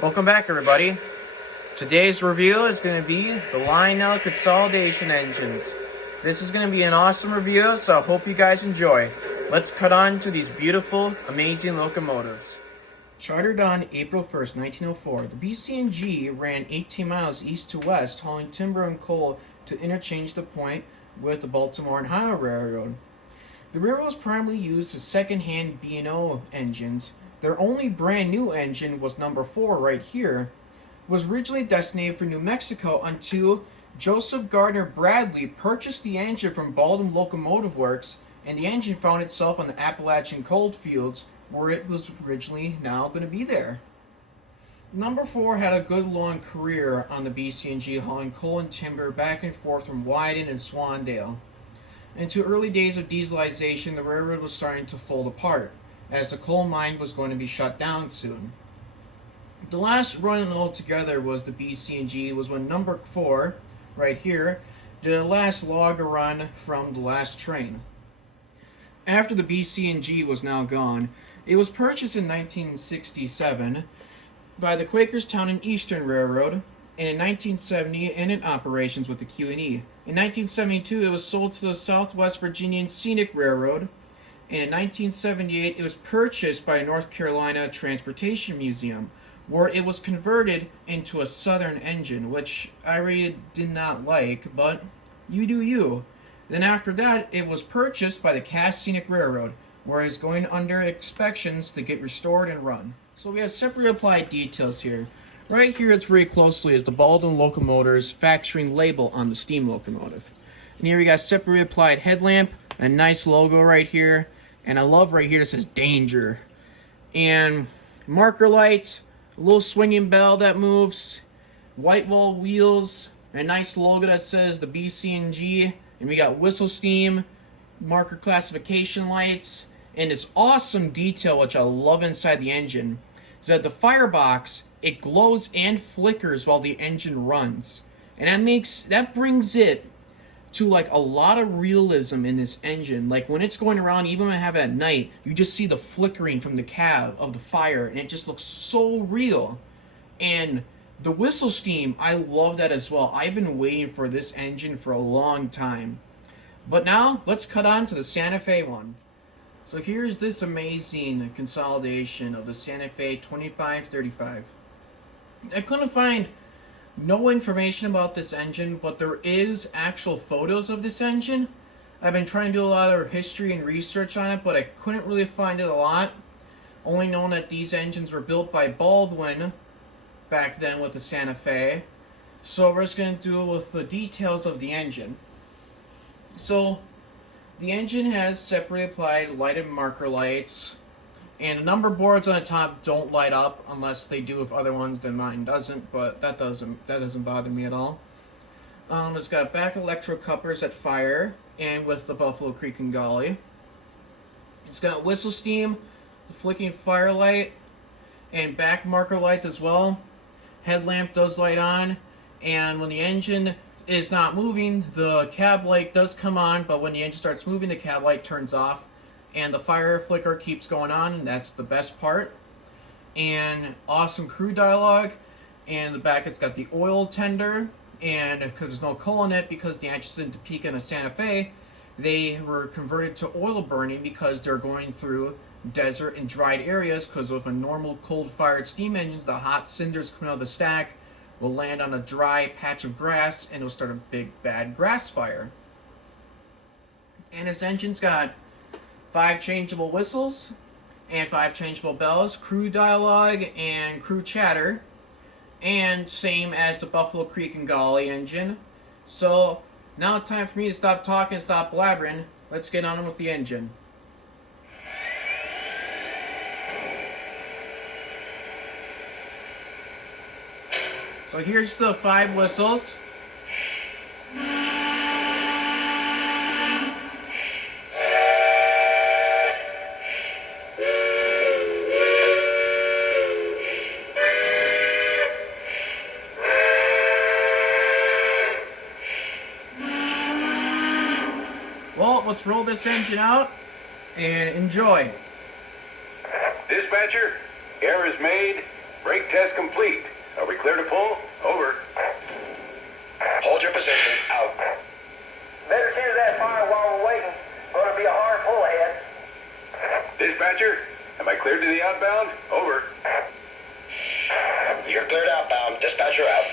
Welcome back, everybody. Today's review is going to be the Lionel consolidation engines. This is going to be an awesome review, so I hope you guys enjoy. Let's cut on to these beautiful, amazing locomotives. Chartered on April 1st, 1904, the BC&G ran 18 miles east to west, hauling timber and coal to interchange the point with the Baltimore and Ohio Railroad. The railroad was primarily used as second-hand B&O engines. Their only brand new engine was number 4 right here, was originally designated for New Mexico until Joseph Gardner Bradley purchased the engine from Baldwin Locomotive Works, and the engine found itself on the Appalachian coal fields where it was originally now going to be there. Number 4 had a good long career on the BC&G, hauling coal and timber back and forth from Wyden and Swandale. Into early days of dieselization, the railroad was starting to fold apart, as the coal mine was going to be shut down soon. The last run altogether was the BC&G was when number 4, right here, did the last log run from the last train. After the BC&G was now gone, it was purchased in 1967 by the Quakerstown and Eastern Railroad, and in 1970 ended operations with the Q&E. In 1972, it was sold to the Southwest Virginia Scenic Railroad, and in 1978, it was purchased by North Carolina Transportation Museum, where it was converted into a Southern engine, which I really did not like, but you do you. Then after that, it was purchased by the Cass Scenic Railroad, where it's going under inspections to get restored and run. So we have separately applied details here. Right here, it's very closely as the Baldwin Locomotive's factoring label on the steam locomotive. And here we got separately applied headlamp, a nice logo right here, and I love right here it says danger. And marker lights, a little swinging bell that moves, white wall wheels, a nice logo that says the BC&G, and we got whistle steam, marker classification lights, and this awesome detail which I love inside the engine is that the firebox, it glows and flickers while the engine runs, and that brings it to like a lot of realism in this engine. Like when it's going around, even when I have it at night, you just see the flickering from the cab of the fire, and it just looks so real. And the whistle steam, I love that as well. I've been waiting for this engine for a long time. But now, let's cut on to the Santa Fe one. So here's this amazing consolidation of the Santa Fe 2535. I couldn't find no information about this engine, but there is actual photos of this engine. I've been trying to do a lot of history and research on it, but I couldn't really find it a lot. Only knowing that these engines were built by Baldwin back then with the Santa Fe. So we're just going to do with the details of the engine. So the engine has separately applied lighted marker lights, and the number boards on the top don't light up unless they do with other ones, then mine doesn't, but that doesn't bother me at all. It's got back electro couplers that fire, and with the Buffalo Creek and Gully. It's got whistle steam, the flicking firelight, and back marker lights as well. Headlamp does light on, and when the engine is not moving, the cab light does come on, but when the engine starts moving, the cab light turns off, and the fire flicker keeps going on, and that's the best part. And awesome crew dialogue, and the back it's got the oil tender, and because there's no coal in it, because the engine's in Topeka and Santa Fe, they were converted to oil burning because they're going through desert and dried areas, because with a normal coal-fired steam engines, the hot cinders coming out of the stack will land on a dry patch of grass, and it'll start a big bad grass fire. And this engine's got 5 changeable whistles and 5 changeable bells, crew dialogue and crew chatter, and same as the Buffalo Creek and Gully engine. So now it's time for me to stop talking and stop blabbering. Let's get on with the engine. So here's the 5 whistles. Well, let's roll this engine out and enjoy. Dispatcher, error is made. Brake test complete. Are we clear to pull? Over. Hold your position. Out. Better clear that fire while we're waiting. Going to be a hard pull ahead. Dispatcher, am I cleared to the outbound? Over. You're cleared outbound. Dispatcher out.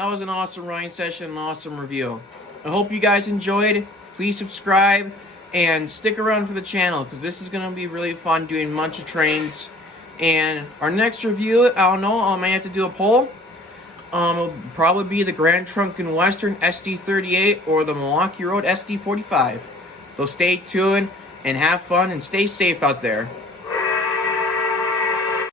That was an awesome riding session, an awesome review. I hope you guys enjoyed. Please subscribe and stick around for the channel because this is going to be really fun doing a bunch of trains And our next review, I don't know, I might have to do a poll. It'll probably be the Grand Trunk and Western SD38 or the Milwaukee Road SD45. So stay tuned and have fun and stay safe out there.